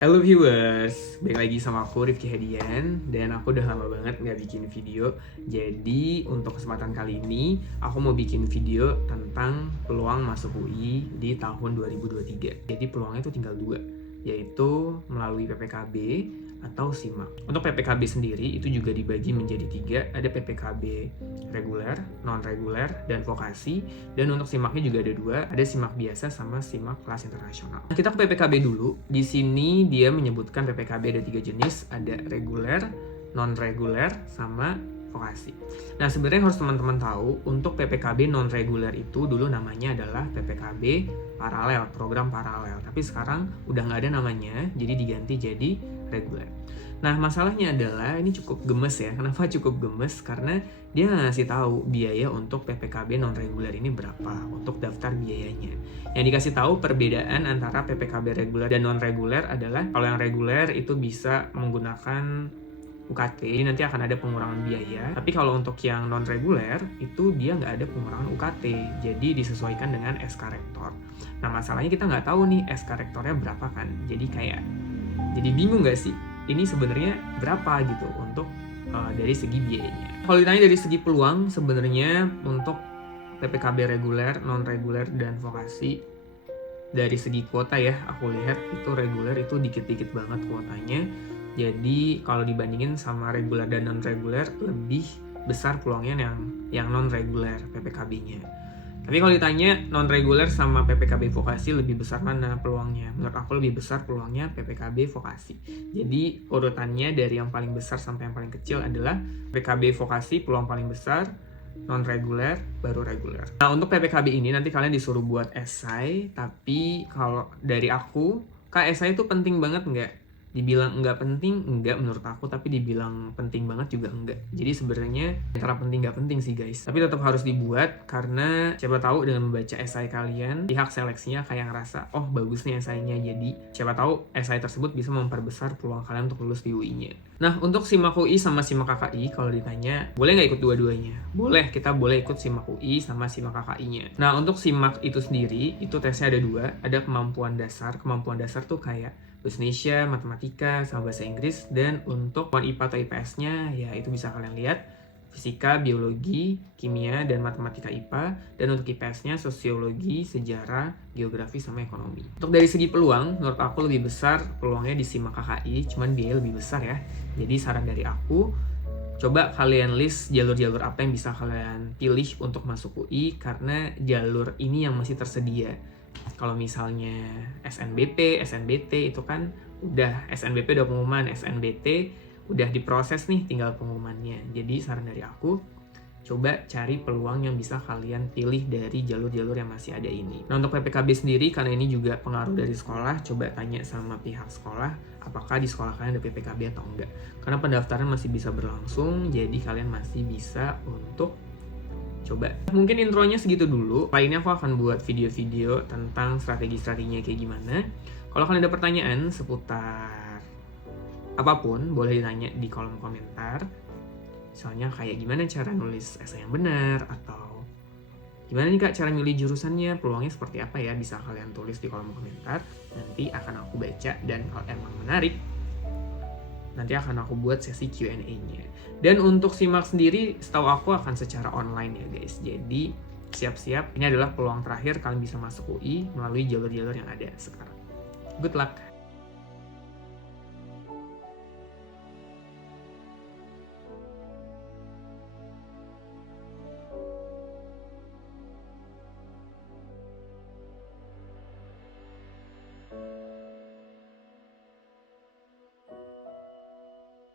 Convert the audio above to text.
Halo viewers, balik lagi sama aku Rifki Hedian. Dan aku udah lama banget nggak bikin video. Jadi untuk kesempatan kali ini aku mau bikin video tentang peluang masuk UI di tahun 2023. Jadi peluangnya itu tinggal dua, yaitu melalui PPKB atau SIMAK. Untuk PPKB sendiri itu juga dibagi menjadi tiga. Ada PPKB reguler, non-reguler, dan vokasi. Dan untuk SIMAKnya juga ada dua, ada SIMAK biasa sama SIMAK kelas internasional. Nah, kita ke PPKB dulu. Di sini dia menyebutkan PPKB ada tiga jenis, ada reguler, non-reguler, sama vokasi. Nah, sebenarnya harus teman-teman tahu, untuk PPKB non-reguler itu dulu namanya adalah PPKB paralel, program paralel. Tapi sekarang udah nggak ada namanya, jadi diganti jadi reguler. Nah, masalahnya adalah ini cukup gemes ya. Kenapa cukup gemes? Karena dia nggak ngasih tahu biaya untuk PPKB non-reguler ini berapa untuk daftar biayanya. Yang dikasih tahu perbedaan antara PPKB reguler dan non-reguler adalah kalau yang reguler itu bisa menggunakan UKT, jadi nanti akan ada pengurangan biaya. Tapi kalau untuk yang non-reguler, itu dia nggak ada pengurangan UKT, jadi disesuaikan dengan SK Rektor. Nah, masalahnya kita nggak tahu nih SK Rektornya berapa kan, jadi bingung nggak sih? Ini sebenarnya berapa gitu untuk dari segi biayanya. Kalau ditanya dari segi peluang, sebenarnya untuk PPKB reguler, non-reguler, dan vokasi, dari segi kuota ya, aku lihat itu reguler itu dikit-dikit banget kuotanya. Jadi kalau dibandingin sama reguler dan non-reguler, lebih besar peluangnya yang non-reguler PPKB-nya. Tapi kalau ditanya non-reguler sama PPKB vokasi lebih besar mana peluangnya? Menurut aku lebih besar peluangnya PPKB vokasi. Jadi urutannya dari yang paling besar sampai yang paling kecil adalah PPKB vokasi peluang paling besar, non-reguler, baru reguler. Nah, untuk PPKB ini nanti kalian disuruh buat esai, tapi kalau dari aku, Kak, esai itu penting banget nggak? Dibilang nggak penting, enggak menurut aku, tapi dibilang penting banget juga enggak. Jadi sebenarnya antara penting nggak penting sih guys. Tapi tetap harus dibuat karena siapa tahu dengan membaca esai kalian, pihak seleksinya kayak ngerasa, oh bagus nih esainya. Jadi siapa tahu esai tersebut bisa memperbesar peluang kalian untuk lulus di UI-nya. Nah, untuk SIMAK UI sama SIMAK KKI, kalau ditanya, boleh nggak ikut dua-duanya? Boleh, kita boleh ikut SIMAK UI sama SIMAK KKI-nya. Nah, untuk SIMAK itu sendiri, itu tesnya ada dua. Ada kemampuan dasar. Kemampuan dasar tuh kayak bahasa Indonesia, matematika, sama bahasa Inggris. Dan untuk IPA atau IPS-nya, ya itu bisa kalian lihat. Fisika, biologi, kimia, dan matematika IPA. Dan untuk IPS-nya, sosiologi, sejarah, geografi, sama ekonomi. Untuk dari segi peluang, menurut aku lebih besar peluangnya di SIMAK KKI, cuman biaya lebih besar ya. Jadi saran dari aku, coba kalian list jalur-jalur apa yang bisa kalian pilih untuk masuk UI, karena jalur ini yang masih tersedia. Kalau misalnya SNBP, SNBT itu kan udah, SNBP udah pengumuman, SNBT udah diproses nih, tinggal pengumumannya. Jadi saran dari aku, coba cari peluang yang bisa kalian pilih dari jalur-jalur yang masih ada ini. Nah, untuk PPKB sendiri, karena ini juga pengaruh dari sekolah, coba tanya sama pihak sekolah, apakah di sekolah kalian ada PPKB atau enggak. Karena pendaftaran masih bisa berlangsung, jadi kalian masih bisa untuk coba. Mungkin intronya segitu dulu. Lainnya aku akan buat video-video tentang strategi-strateginya kayak gimana. Kalau kalian ada pertanyaan seputar apapun, boleh ditanya di kolom komentar. Misalnya kayak gimana cara nulis esai yang benar, atau gimana nih Kak cara milih jurusannya, peluangnya seperti apa ya, bisa kalian tulis di kolom komentar. Nanti akan aku baca, dan kalau emang menarik, nanti akan aku buat sesi Q&A-nya. Dan untuk SIMAK sendiri, setahu aku akan secara online ya guys. Jadi siap-siap, ini adalah peluang terakhir kalian bisa masuk UI melalui jalur-jalur yang ada sekarang. Good luck!